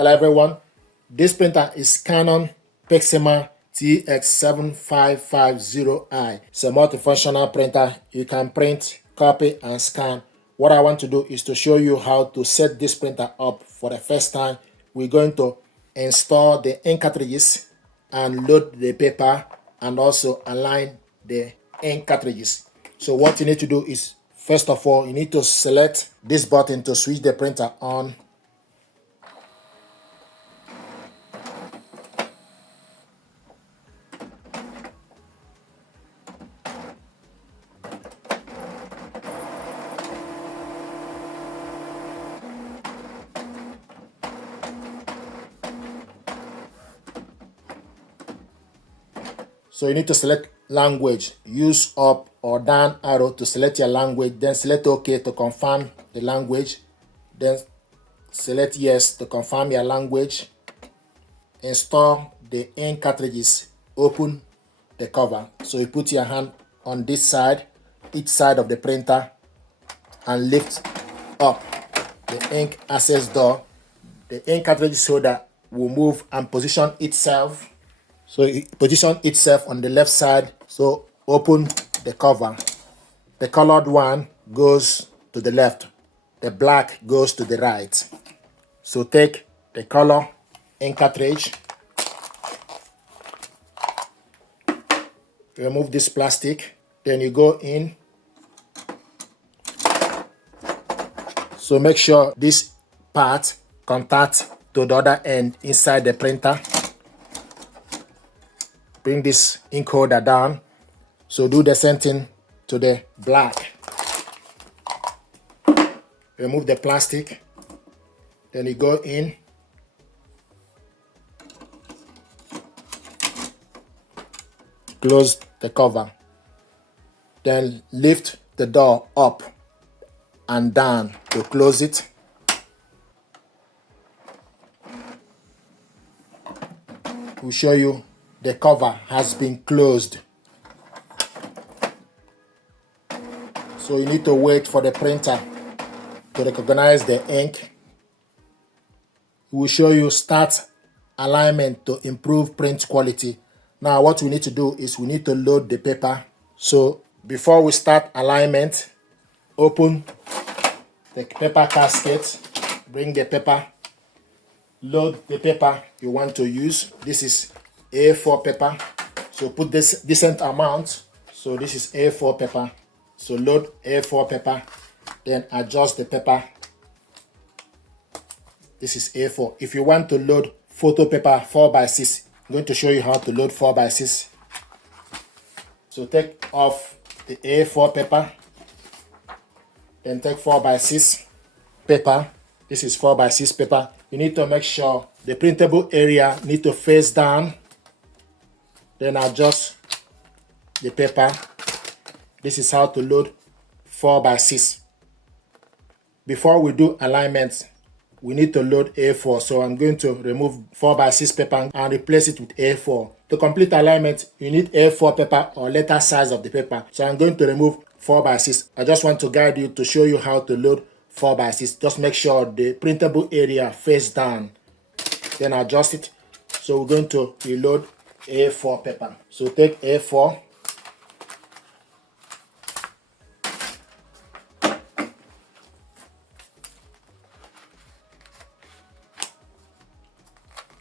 Hello everyone, this printer is Canon Pixma TS7550i. It's a multifunctional printer. You can print, copy and scan. What I want to do is to show you how to set this printer up for the first time. We're going to install the ink cartridges and load the paper and also align the ink cartridges. So what you need to do is, first of all, you need to select this button to switch the printer on. So you need to select language. Use up or down arrow to select your language. Then select OK to confirm the language. Then select yes to confirm your language. Install the ink cartridges. Open the cover. So you put your hand on this side, each side of the printer, and lift up the ink access door. The ink cartridge holder will move and position itself. So it positions itself on the left side. So open the cover. The colored one goes to the left. The black goes to the right. So take the color ink cartridge. Remove this plastic. Then you go in. So make sure this part contacts to the other end inside the printer. Bring this ink holder down. So do the same thing to the black. Remove the plastic. Then you go in. Close the cover. Then lift the door up and down to close it. We'll show you the cover has been closed. So you need to wait for the printer to recognize the ink. We will show you start alignment to improve print quality. Now what we need to do is we need to load the paper. So before we start alignment, open the paper casket, bring the paper, load the paper you want to use. This is A4 paper, so put this decent amount. So this is A4 paper, so load A4 paper, then adjust the paper. This is A4. If you want to load photo paper 4x6, I'm going to show you how to load 4x6. So take off the A4 paper, then take 4x6 paper. This is 4x6 paper. You need to make sure the printable area need to face down. Then adjust the paper. This is how to load 4x6. Before we do alignment, we need to load A4. So I'm going to remove 4x6 paper and replace it with A4. To complete alignment, you need A4 paper or letter size of the paper. So I'm going to remove 4x6. I just want to guide you to show you how to load 4x6. Just make sure the printable area face down. Then adjust it. So we're going to reload A4 paper. So take A4.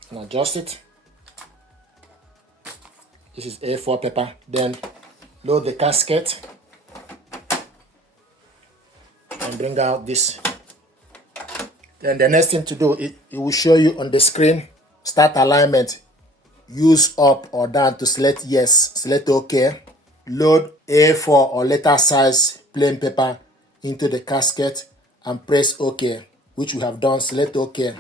And adjust it. This is A4 paper. Then load the casket and bring out this. Then the next thing to do, it will show you on the screen, start alignment. Use up or down to select yes, select OK. Load A4 or letter size plain paper into the casket and press OK, which we have done. Select OK.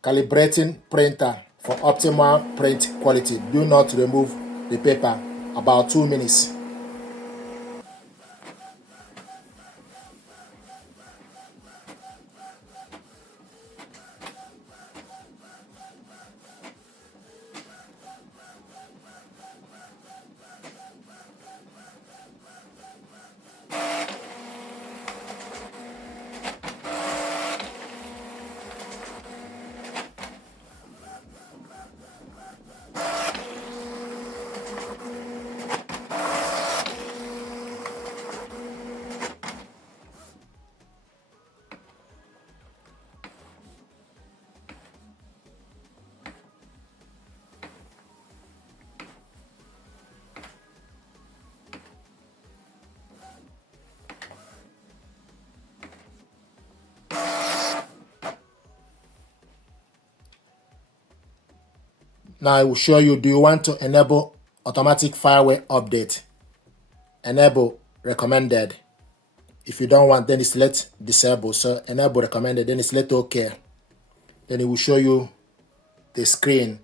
Calibrating printer for optimal print quality. Do not remove the paper. About 2 minutes. Now I will show you, do you want to enable automatic firmware update? Enable recommended. If you don't want, then it's select disable. So enable recommended, then it's select OK. Then it will show you the screen,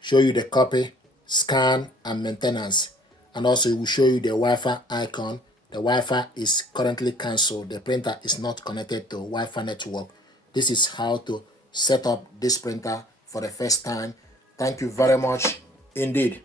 show you the copy, scan, and maintenance. And also it will show you the Wi-Fi icon. The Wi-Fi is currently cancelled. The printer is not connected to Wi-Fi network. This is how to set up this printer for the first time. Thank you very much indeed.